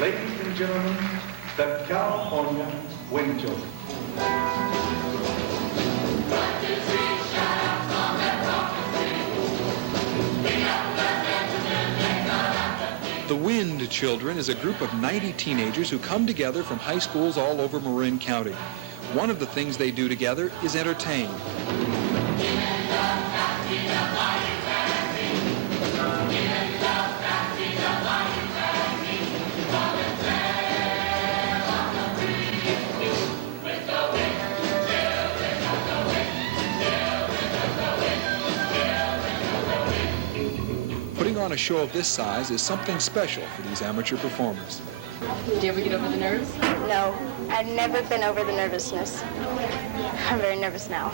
Ladies and gentlemen, the California Wind Children. The Wind Children is a group of 90 teenagers who come together from high schools all over Marin County. One of the things they do together is entertain. Putting on a show of this size is something special for these amateur performers. Did you ever get over the nerves? No, I've never been over the nervousness. I'm very nervous now.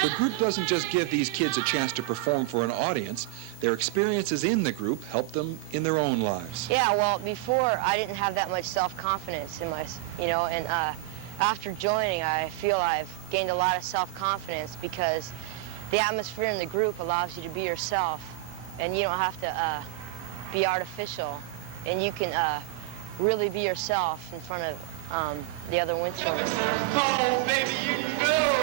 The group doesn't just give these kids a chance to perform for an audience. Their experiences in the group help them in their own lives. Yeah, well, before I didn't have that much self-confidence in and after joining, I feel I've gained a lot of self-confidence because the atmosphere in the group allows you to be yourself, and you don't have to be artificial, and you can really be yourself in front of the other wind children. Oh, baby, you can go.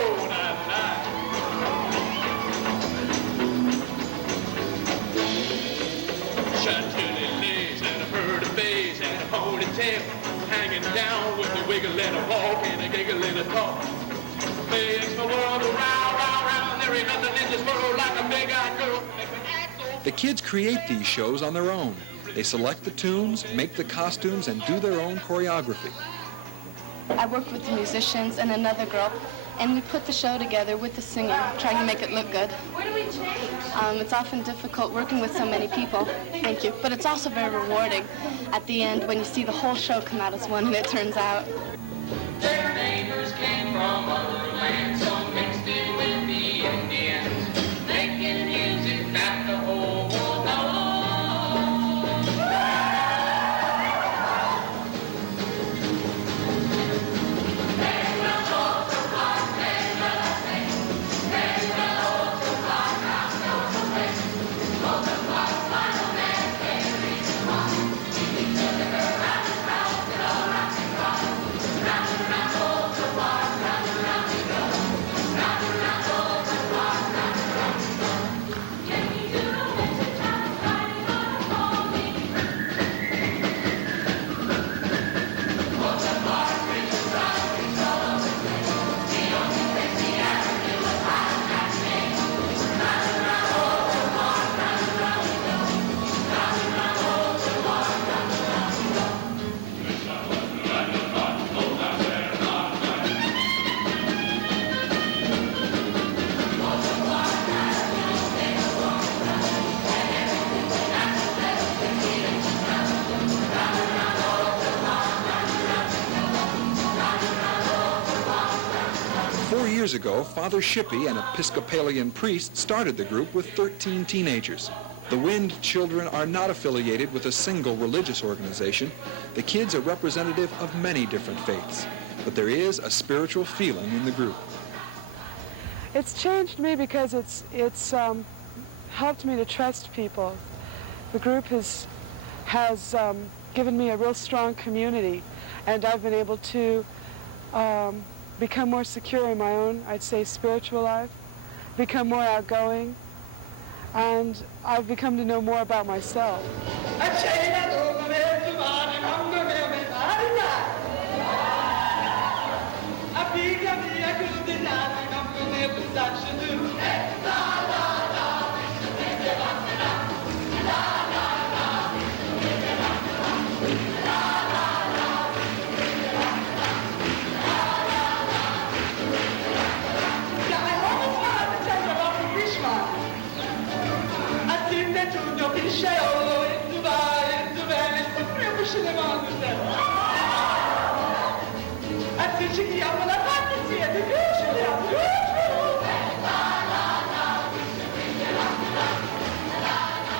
Chantilly legs and a pretty face and a ponytail hanging down with a wiggle and a walk and a giggle and a talk. Makes the world go round, round, round. There ain't nothing in this world like a big-eyed girl. The kids create these shows on their own. They select the tunes, make the costumes, and do their own choreography. I worked with the musicians and another girl, and we put the show together with the singer, trying to make it look good. Where do we change? It's often difficult working with so many people. Thank you. But it's also very rewarding at the end when you see the whole show come out as one and it turns out. Their neighbors came from other lands, so mixed in with the Indians, making music that the whole world knows. Years ago, Father Shippey, an Episcopalian priest, started the group with 13 teenagers. The Wind Children are not affiliated with a single religious organization. The kids are representative of many different faiths, but there is a spiritual feeling in the group. It's changed me because it's helped me to trust people. The group has given me a real strong community, and I've been able to become more secure in my own, I'd say, spiritual life, become more outgoing, and I've become to know more about myself.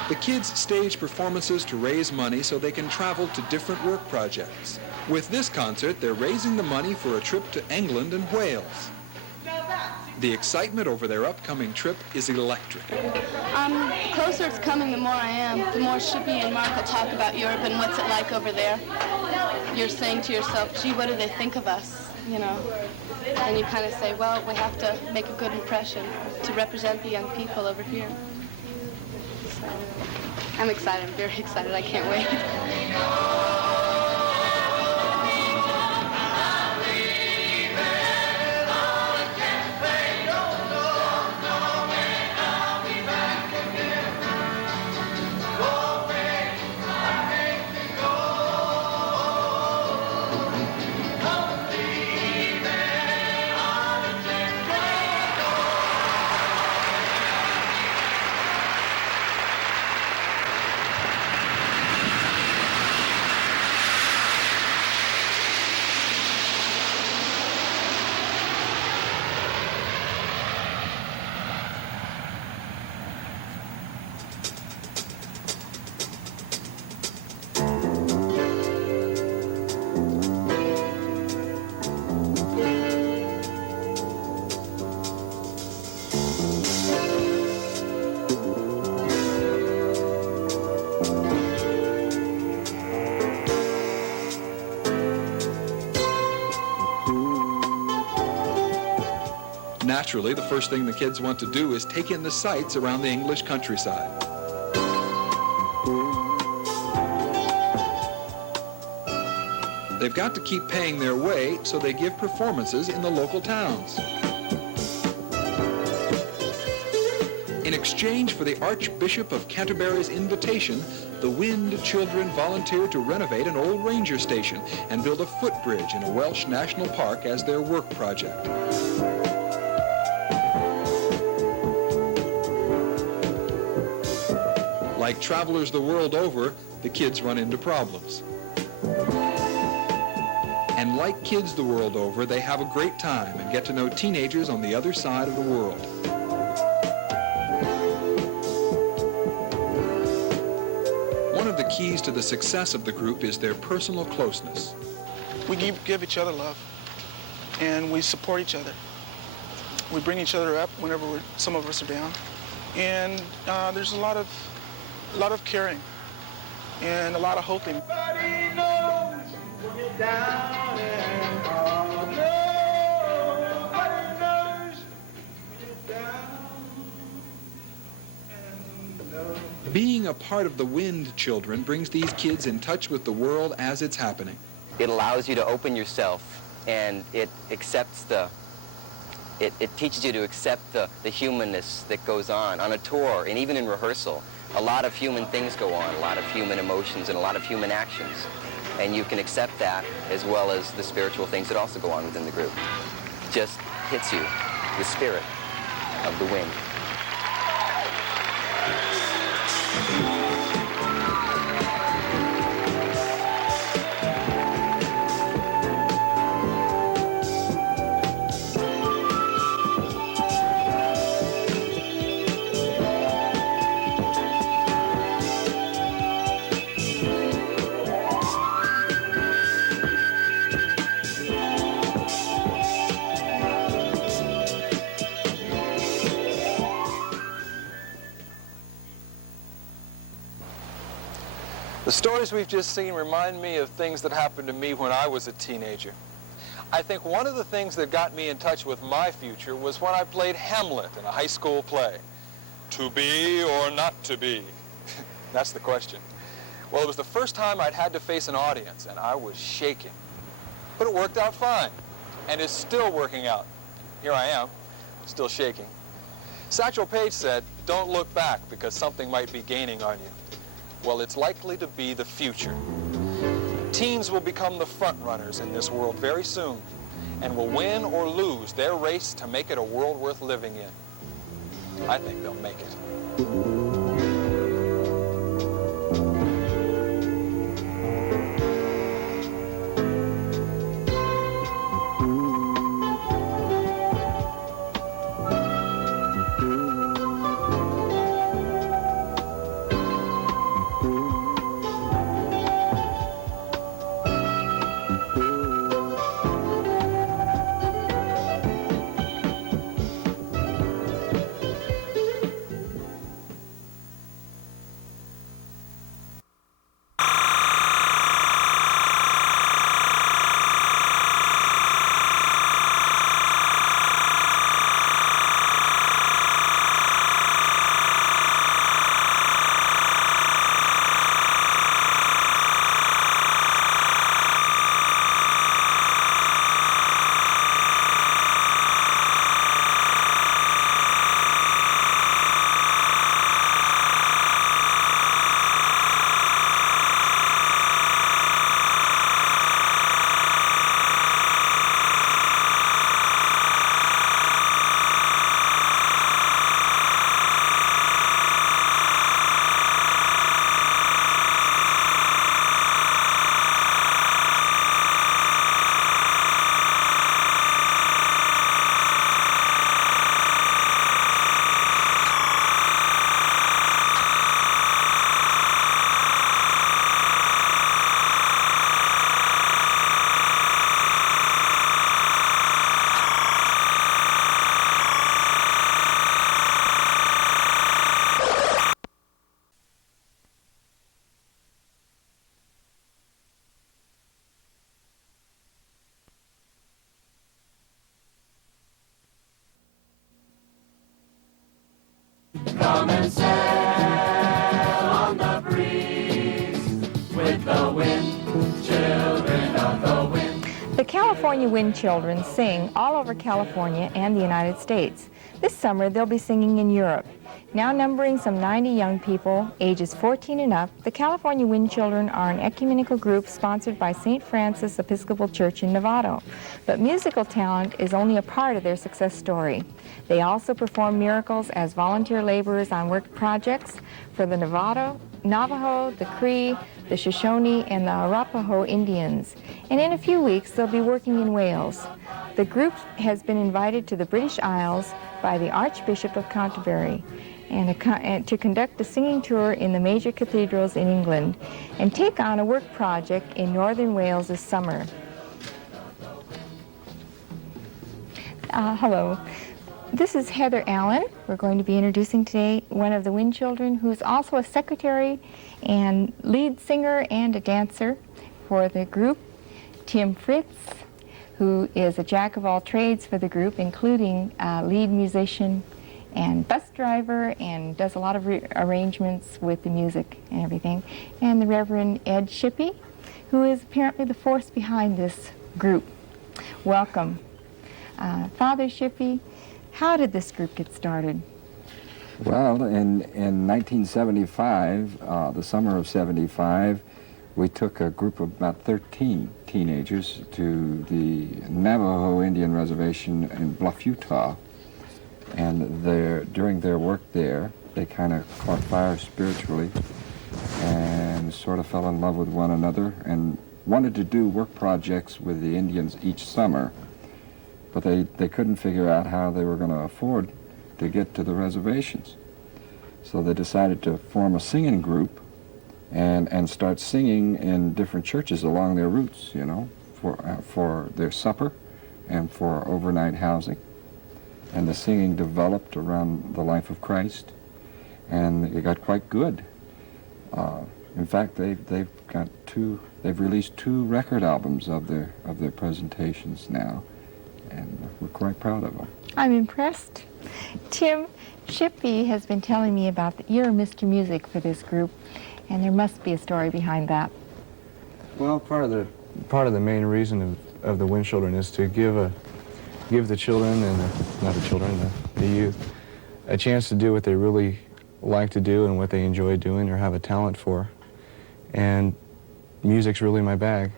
The kids stage performances to raise money so they can travel to different work projects. With this concert, they're raising the money for a trip to England and Wales. The excitement over their upcoming trip is electric. The closer it's coming, the more I am. The more Shippy and Mark will talk about Europe and what's it like over there. You're saying to yourself, gee, what do they think of us, you know? And you kind of say, well, we have to make a good impression to represent the young people over here. So, I'm excited. I'm very excited. I can't wait. Naturally, the first thing the kids want to do is take in the sights around the English countryside. They've got to keep paying their way, so they give performances in the local towns. In exchange for the Archbishop of Canterbury's invitation, the Wind Children volunteered to renovate an old ranger station and build a footbridge in a Welsh National Park as their work project. Like travelers the world over, the kids run into problems. And like kids the world over, they have a great time and get to know teenagers on the other side of the world. One of the keys to the success of the group is their personal closeness. We give each other love, and we support each other. We bring each other up whenever some of us are down. And there's a lot of caring and a lot of hoping. Nobody knows when you're down and out. Nobody knows when you're down and out. Being a part of the Wind Children brings these kids in touch with the world as it's happening. It allows you to open yourself, and it accepts it teaches you to accept the humanness that goes on a tour and even in rehearsal. A lot of human things go on, a lot of human emotions and a lot of human actions. And you can accept that as well as the spiritual things that also go on within the group. It just hits you, the spirit of the wind. The stories we've just seen remind me of things that happened to me when I was a teenager. I think one of the things that got me in touch with my future was when I played Hamlet in a high school play. To be or not to be? That's the question. Well, it was the first time I'd had to face an audience, and I was shaking. But it worked out fine, and is still working out. Here I am, still shaking. Satchel Paige said, "Don't look back because something might be gaining on you." Well, it's likely to be the future. Teens will become the front runners in this world very soon and will win or lose their race to make it a world worth living in. I think they'll make it. Come and sail on the breeze with the wind, children of the wind. The California Wind Children sing all over California and the United States. This summer, they'll be singing in Europe. Now numbering some 90 young people, ages 14 and up, the California Wind Children are an ecumenical group sponsored by St. Francis Episcopal Church in Novato. But musical talent is only a part of their success story. They also perform miracles as volunteer laborers on work projects for the Navajo, the Cree, the Shoshone, and the Arapaho Indians. And in a few weeks, they'll be working in Wales. The group has been invited to the British Isles by the Archbishop of Canterbury and to conduct a singing tour in the major cathedrals in England and take on a work project in northern Wales this summer. Hello. This is Heather Allen. We're going to be introducing today one of the Wind Children, who's also a secretary and lead singer and a dancer for the group, Tim Fritz, who is a jack of all trades for the group, including lead musician and bus driver, and does a lot of arrangements with the music and everything. And the Reverend Ed Shippey, who is apparently the force behind this group. Welcome. Father Shippey, how did this group get started? Well, in 1975, the summer of 75, we took a group of about 13 teenagers to the Navajo Indian Reservation in Bluff, Utah. And during their work there, they kind of caught fire spiritually and sort of fell in love with one another and wanted to do work projects with the Indians each summer. But they couldn't figure out how they were going to afford to get to the reservations. So they decided to form a singing group and start singing in different churches along their routes, you know, for their supper and for overnight housing. And the singing developed around the life of Christ, and it got quite good. In fact, they've released 2 record albums of their presentations now, and we're quite proud of them. I'm impressed. Tim Shippey has been telling me about you're Mr. Music for this group, and there must be a story behind that. Well, part of the main reason of the Wind Children is to give the children and the youth a chance to do what they really like to do and what they enjoy doing or have a talent for. And music's really my bag.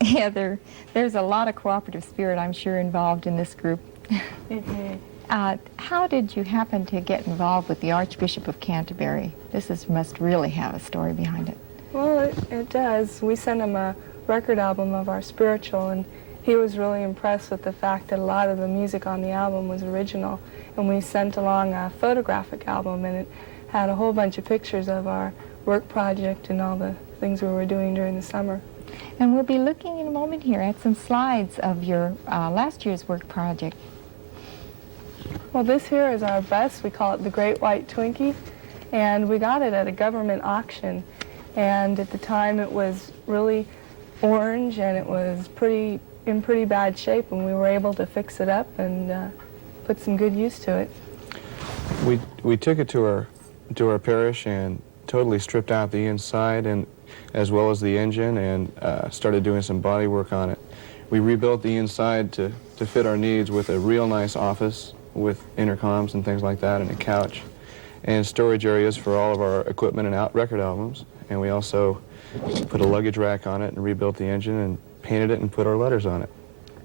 Yeah, there's a lot of cooperative spirit, I'm sure, involved in this group. How did you happen to get involved with the Archbishop of Canterbury? Must really have a story behind it. Well, it does. We sent him a record album of our spiritual, and he was really impressed with the fact that a lot of the music on the album was original. And we sent along a photographic album, and it had a whole bunch of pictures of our work project and all the things we were doing during the summer. And we'll be looking in a moment here at some slides of your last year's work project. Well, this here is our bus. We call it the Great White Twinkie, and we got it at a government auction. And at the time, it was really orange, and it was in pretty bad shape, and we were able to fix it up and put some good use to it. We took it to our parish and totally stripped out the inside and as well as the engine, and started doing some body work on it. We rebuilt the inside to fit our needs with a real nice office with intercoms and things like that, and a couch, and storage areas for all of our equipment and record albums. And we also put a luggage rack on it and rebuilt the engine and painted it and put our letters on it.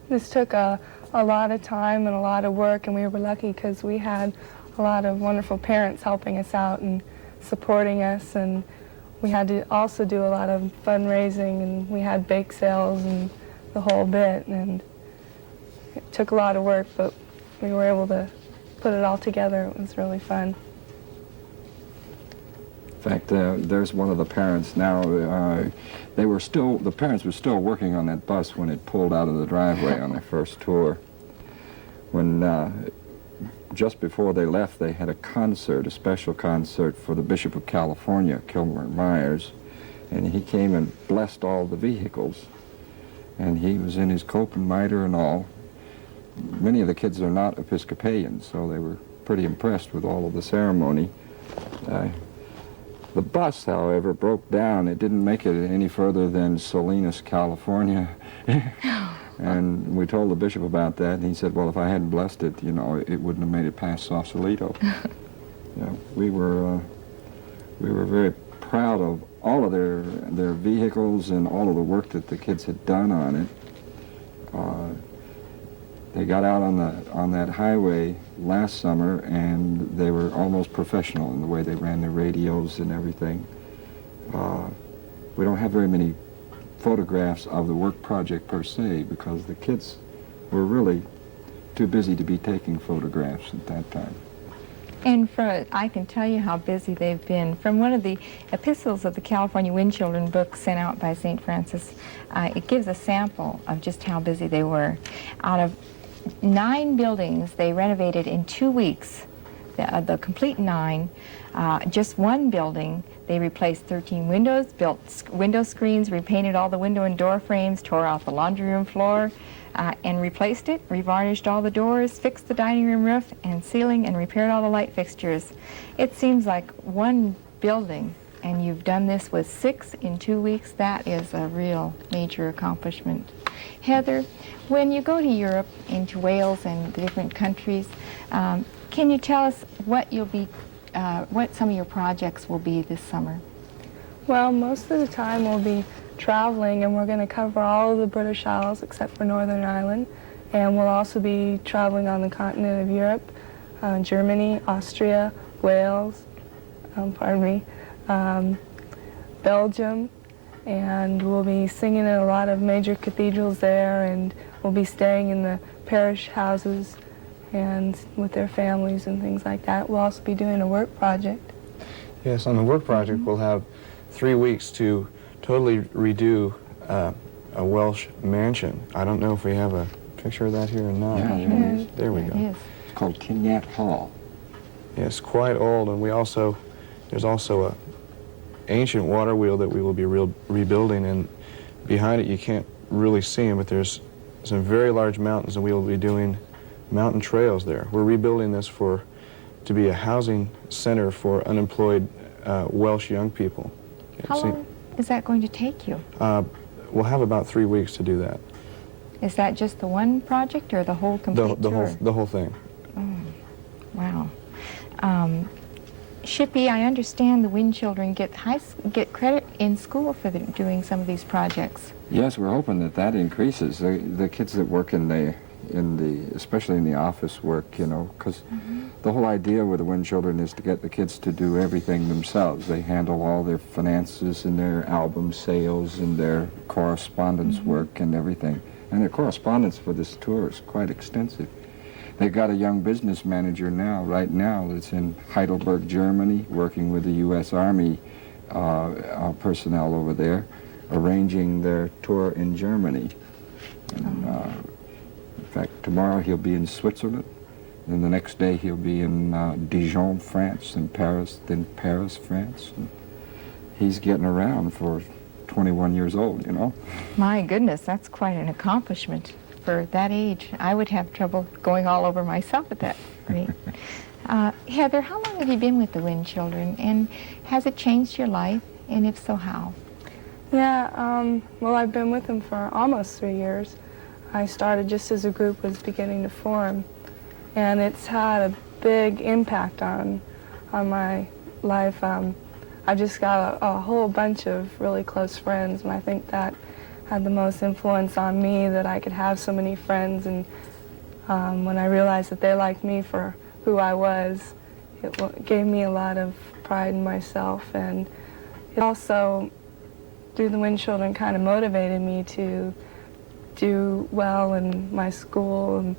This took a lot of time and a lot of work, and we were lucky because we had a lot of wonderful parents helping us out and supporting us, and we had to also do a lot of fundraising, and we had bake sales and the whole bit, and it took a lot of work, but we were able to put it all together. It was really fun. In fact, there's one of the parents now. The parents were still working on that bus when it pulled out of the driveway on their first tour. When just before they left, they had a special concert for the Bishop of California, Kilmer Myers, and he came and blessed all the vehicles. And he was in his cope and mitre and all. Many of the kids are not Episcopalians, so they were pretty impressed with all of the ceremony. The bus, however, broke down. It didn't make it any further than Salinas, California. And we told the bishop about that, and he said, well, if I hadn't blessed it, you know, it wouldn't have made it past Sausalito. Yeah, we were very proud of all of their vehicles and all of the work that the kids had done on it. They got out on that highway last summer, and they were almost professional in the way they ran their radios and everything. We don't have very many photographs of the work project per se, because the kids were really too busy to be taking photographs at that time. And I can tell you how busy they've been. From one of the epistles of the California Wind Children book sent out by St. Francis, it gives a sample of just how busy they were. Out of 9 buildings they renovated in 2 weeks, the complete 9. Just one building, they replaced 13 windows, built window screens, repainted all the window and door frames, tore out the laundry room floor, and replaced it, revarnished all the doors, fixed the dining room roof and ceiling, and repaired all the light fixtures. It seems like one building, and you've done this with 6 in 2 weeks. That is a real major accomplishment. Heather, when you go to Europe, into Wales and the different countries, can you tell us what some of your projects will be this summer? Well, most of the time we'll be traveling, and we're going to cover all of the British Isles except for Northern Ireland, and we'll also be traveling on the continent of Europe, Germany, Austria, Wales, Belgium, and we'll be singing in a lot of major cathedrals there, and we'll be staying in the parish houses and with their families and things like that. We'll also be doing a work project. Yes, on the work project we'll have 3 weeks to totally redo a Welsh mansion. I don't know if we have a picture of that here or not. Yeah, there it is. There we go. It's called Kinyat Hall. Yes, quite old, and there's also a ancient water wheel that we will be rebuilding, and behind it you can't really see them, but there's some very large mountains, and we will be doing mountain trails there. We're rebuilding this to be a housing center for unemployed Welsh young people. How long is that going to take you? We'll have about 3 weeks to do that. Is that just the one project or the whole complete tour? The whole thing. Oh, wow. Shippy, I understand the Wind Children get credit in school for doing some of these projects. Yes, we're hoping that increases. The kids that work especially in the office work, you know, because the whole idea with the Wind Children is to get the kids to do everything themselves. They handle all their finances and their album sales and their correspondence work and everything. And their correspondence for this tour is quite extensive. They've got a young business manager right now, that's in Heidelberg, Germany, working with the U.S. Army personnel over there, arranging their tour in Germany. And, in fact, tomorrow he'll be in Switzerland, and the next day he'll be in Dijon, France, and Paris, France. And he's getting around for 21 years old, you know. My goodness, that's quite an accomplishment for that age. I would have trouble going all over myself at that rate. Heather, how long have you been with the Wind Children, and has it changed your life, and if so, how? Yeah, well, I've been with them for almost 3 years. I started just as a group was beginning to form, and it's had a big impact on my life. I just got a whole bunch of really close friends, and I think that had the most influence on me, that I could have so many friends. And when I realized that they liked me for who I was, it gave me a lot of pride in myself. And it also, through the Wind Children, kind of motivated me to do well in my school and,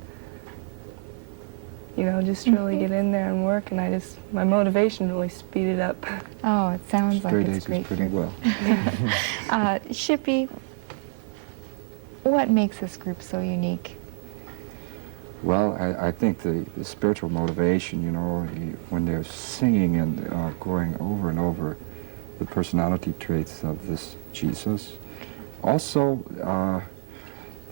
you know, just really get in there and work. And my motivation really speeded up. Oh, it sounds like it's great. Pretty well. Shippy, what makes this group so unique? Well, I think the spiritual motivation, you know, when they're singing and going over and over the personality traits of this Jesus. Also,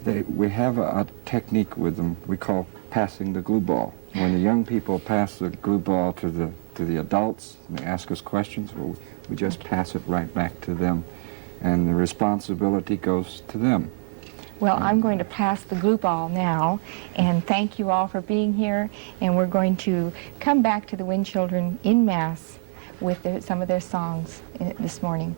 We have a technique with them we call passing the glue ball. When the young people pass the glue ball to the adults and they ask us questions, well, we just pass it right back to them, and the responsibility goes to them. Well, I'm going to pass the glue ball now, and thank you all for being here, and we're going to come back to the Wind Children in Mass with some of their songs this morning.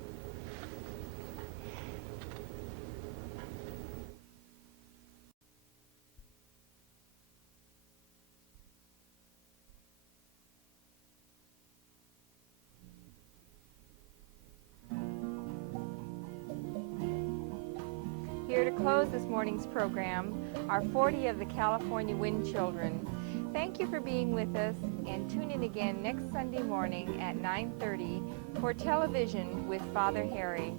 Here to close this morning's program are 40 of the California Wind Children. Thank you for being with us, and tune in again next Sunday morning at 9:30 for Television with Father Harry.